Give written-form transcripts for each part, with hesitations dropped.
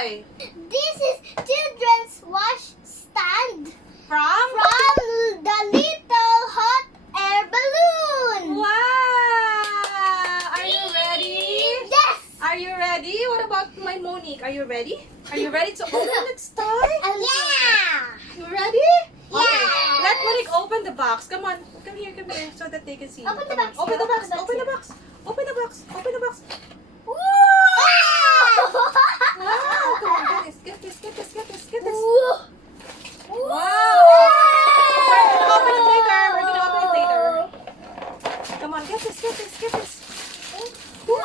toy? This is children's wash stand From the little hot air balloon. Wow! Are you ready? Yes. Are you ready? What about my Monique? Are you ready? Are you ready to open it, Sty? Yeah. You ready? Yeah. Okay. Let Monique open the box. Come on. Come here, so that they can see. Open the Come on. box. Open the box. Open the Open the box. box. Open the box. Open the box. Wow. Wow! Come on, get this. Get this. Wow. We're gonna open it later. Come on, get this. Wow.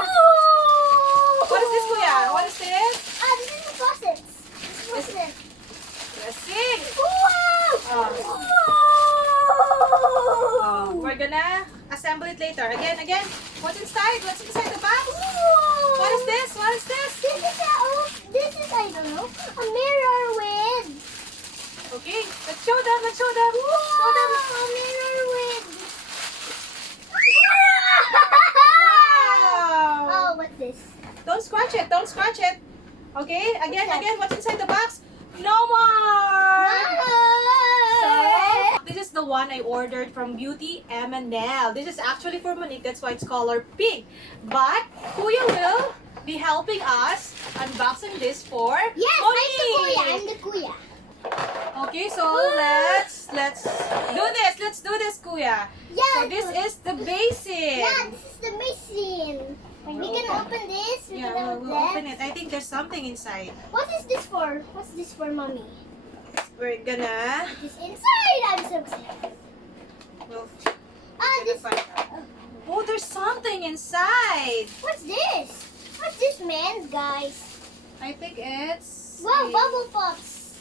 What is this, Kuya? What is this? This is the faucets. Faucet. Dressing. Wow. We're gonna assemble it later. Again. What's inside? What's inside the box? What is this? This is I don't know, a mirror with. Okay, let's show them. Show them. A mirror with. Wow. Oh, what's this? Don't scratch it. Okay, again. What's inside the box? No more. So, this is the one I ordered from Beauty M&L. This is actually for Monique. That's why it's color pink. But Kuya will be helping us unboxing this for Yes, Monique. I'm the kuya. Okay, so let's do this. Let's do this, Kuya. Yeah. So this is the basin. Yeah, this is the machine. We can open this. We Yeah, can we'll open it. I think there's something inside. What is this for? What's this for, mommy? We're gonna. It's inside. I'm so excited. We'll This. find out. Oh, there's something inside. What's this? What's this, man, guys? I think it's Wow, a bubble pops.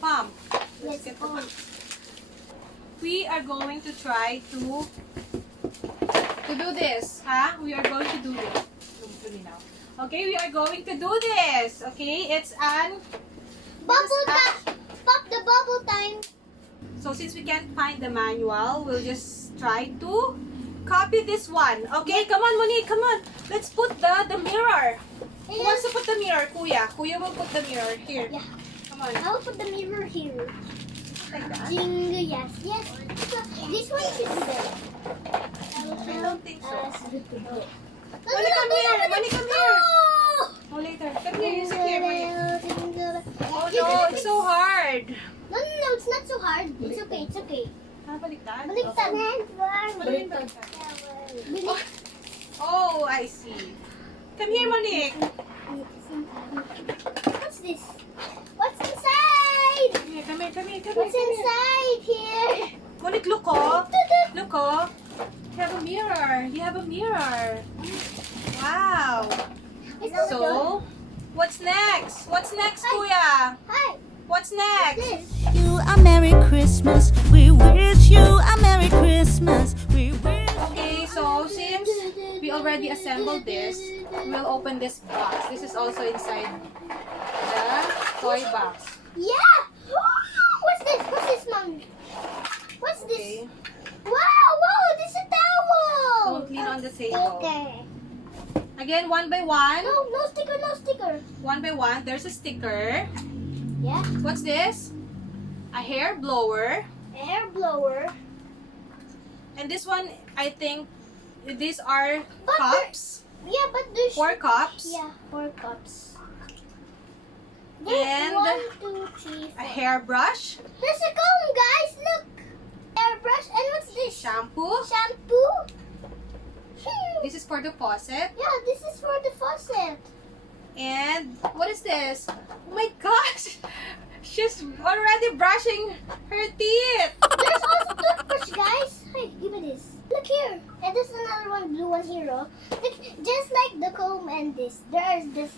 pump. Yes, Let's get the pump. pump. We are going to try to do this, huh? We are going to do this. Okay, we are going to do this. Okay, it's an Bubble time. Pop the bubble time. So since we can't find the manual, we'll just try to copy this one. Okay, come on, Monique, come on. Let's put the mirror. Who wants to put the mirror? Kuya. Kuya will put the mirror here. Yeah. Come on. I'll put the mirror here. Like that. Jingle, yes. So, this one should be there. I don't think so. Moni, come here. Moni, come here. Oh! Oh, later. Come here. You sit here, Monique. Oh Okay, no, it's so hard. No, it's not so hard. It's okay. Baliktad. Baliktad. Baliktad. Oh, I see. Come here, Monique. What's this? What's inside? Come here. What's inside here? Monique, look oh. Look oh. You have a mirror. Wow. So, what's next? Kuya? Hi. What's next? This. You a Merry Christmas. We wish you a Merry Christmas. We wish. Okay, so since we already assembled this, we'll open this box. This is also inside the toy box. Yeah. What's this, Mom? What's this? Okay. Wow, this is a towel. Don't lean on the table. Okay. Again, one by one. No sticker. One by one. There's a sticker. Yeah. What's this? A hair blower. Air blower. And this one, I think, these are But cups. Yeah, but there's 4 cups. Yeah, 4 cups. And There's 1, 2, 3, 4. a hairbrush. There's a comb, guys. Look. Airbrush. And what's this? Shampoo. Shampoo. This is for the faucet. Yeah, this is for the faucet. And what is this? Oh my gosh! She's already brushing her teeth. There's also toothbrush, guys. Hey, give me this. Look here. And there's another one, blue one here. Oh. Look, just like the comb and this. They're the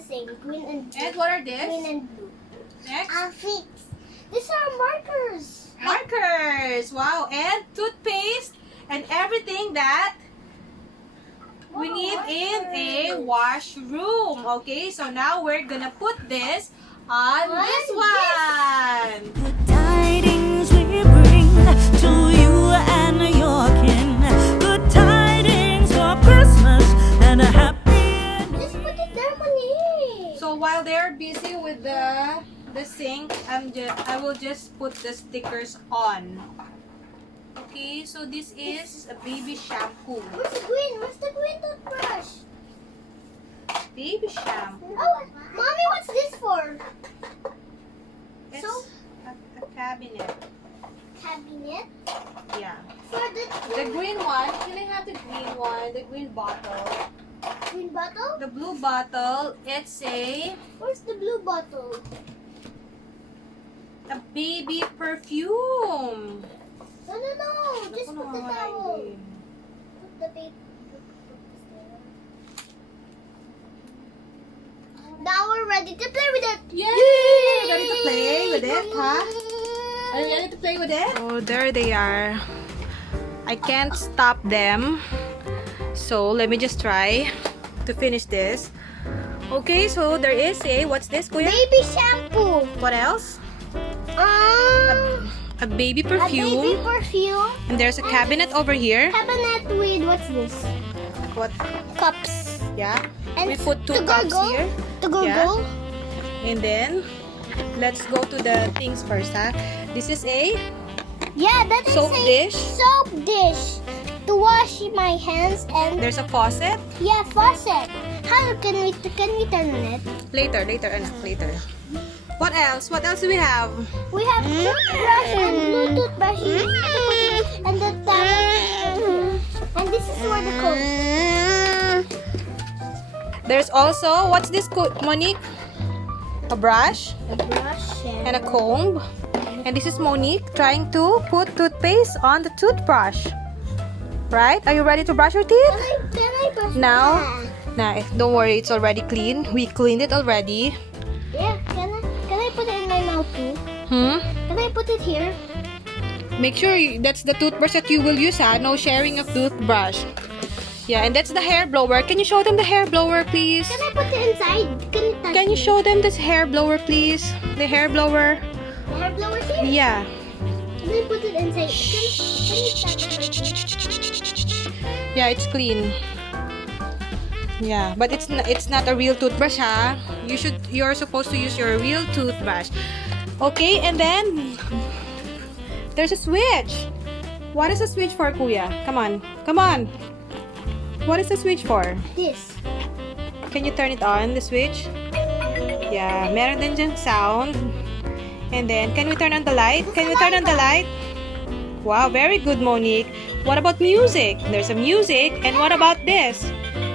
same. Green and blue. And what are these? Green and blue. Next. Fix. These are markers. Markers. Wow. And toothpaste and everything that we need in a washroom. Okay, so now we're gonna put this on this one. Good tidings we bring to you and your kin. Good tidings for Christmas and a happy Just put it there, Moni. So So while they're busy with the sink, I will just put the stickers on. Okay, so this is a baby shampoo. Where's the green? Where's the green toothbrush? Baby shampoo. Oh, mommy, what's this for? It's So- a cabinet. Cabinet. Yeah. For The green one, can I have the green one? The green bottle. green bottle? The blue bottle, it's a Where's the blue bottle? baby perfume. No. Just put the towel. Put the paper. Now we're ready to play with it. Yay! Ready to play with it, huh? Are you ready to play with it? Oh, there they are. I can't stop them. So, let me just try to finish this. Okay, so there is a, what's this, Kuya? Baby shampoo. What else? A baby A perfume. baby perfume. And there's a cabinet over here. Cabinet with what's this? What? Cups. Yeah. And We put two to cups gargle. here. To gargle. And then, let's go to the things first, huh? This is a Yeah, that is soap a dish. soap dish to wash my hands and There's a faucet. yeah, faucet. How can we turn on it? Later, anak, later. What else? What else do we have? We have toothbrush and blue toothbrush. You need to put it and the towel. And this is where the comb. There's also, what's this, Monique? A brush A brush and a comb. And this is Monique trying to put toothpaste on the toothbrush. Right? Are you ready to brush your teeth? Can I brush Now? that? Nah, don't worry, it's already clean. We cleaned it already. Yeah, can I put it in my mouth too? Can I put it here? Make sure that's the toothbrush that you will use, huh? No sharing of toothbrush. Yeah, and that's the hair blower. Can you show them the hair blower, please? Can I put it inside? Can you show them this hair blower, please? The hair blower. The hair blower here? Yeah. Can I put it inside? Can you start it? Yeah, it's clean. Yeah, but it's not a real toothbrush, huh? You're supposed to use your real toothbrush. Okay, and then there's a switch. What is the switch for, Kuya? Come on. What is the switch for? This. Can you turn it on, the switch? Yeah, meron din dyan sound. And then, can we turn on the light? Can we turn on the light? Wow, very good, Monique. What about music? There's a music. And what about this?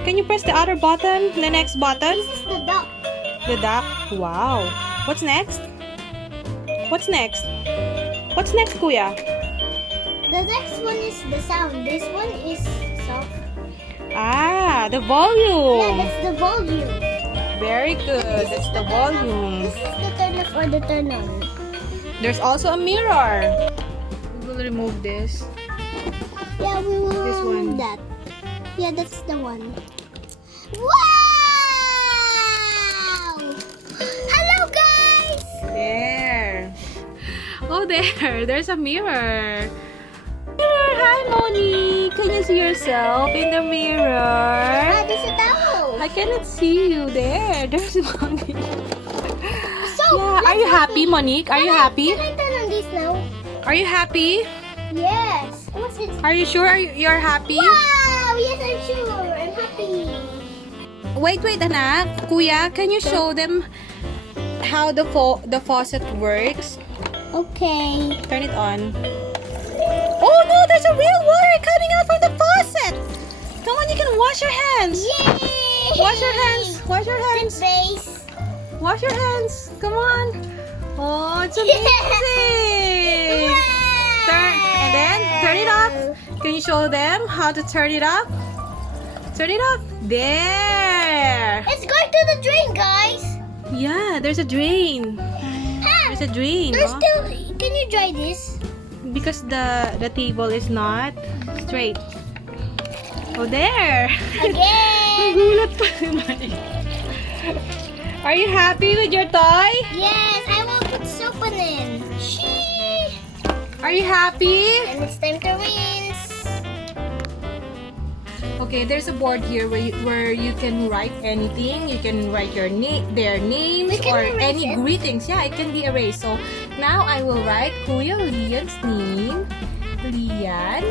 Can you press the other button? The next button? This is the duck. The duck. Wow. What's next? What's next? What's next, Kuya? The next one is the sound. This one is soft. Ah, the Yeah, volume. that's the volume. Very good. That's the volume. This is the turn off or the turn on. There's also a mirror. We will remove this. Yeah, we will This one. remove that. Yeah, that's the one. Wow! Hello, guys! There. Oh, there. There's a mirror. Mirror. Hi, Moni. Can you see yourself in the mirror? Ah, there's a towel. I cannot see you there. There's Moni. So, Yeah. Are you happy, Monique? Are you happy? Can I turn on this now? Are you happy? Yes. What's it? Are you sure you're happy? Wow! Yes, I'm sure. I'm happy. Wait, anak. Kuya, can you show them how the faucet works? Okay. Turn it on. Oh no, there's a real water coming out from the faucet. Come on, you can wash your hands. Yay! Wash your hands. Wash your hands. Face. Wash your hands. Come on. Oh, it's amazing. Turn and then turn it off. Can you show them how to turn it off? Turn it off. There. It's going to the drain, guys. Yeah, there's a drain. Ah, There's a drain. there's Oh. still. Can you dry this? Because the table is not straight. Oh, there. Again. Nagulat pa naman. Are you happy with your toy? Yes, I will put soap on it. Shee. Are you happy? And it's time to rinse. Okay, there's a board here where you can write anything. You can write their names We can or erase any it. greetings. Yeah, it can be erased. So now I will write Kuya Lian's name, Lian,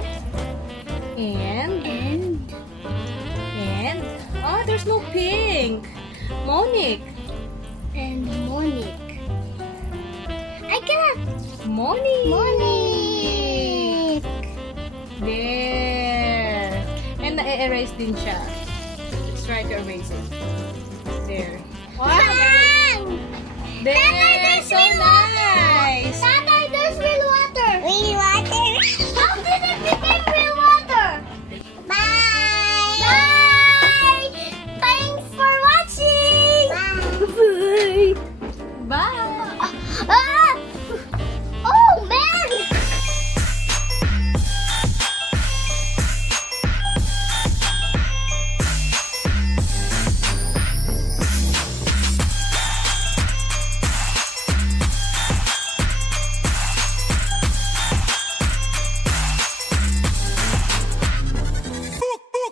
and oh, there's no pink. Monique. And Monique. I cannot. Monique. Monique. There. And na-erase din siya. Let's try to erase it. There.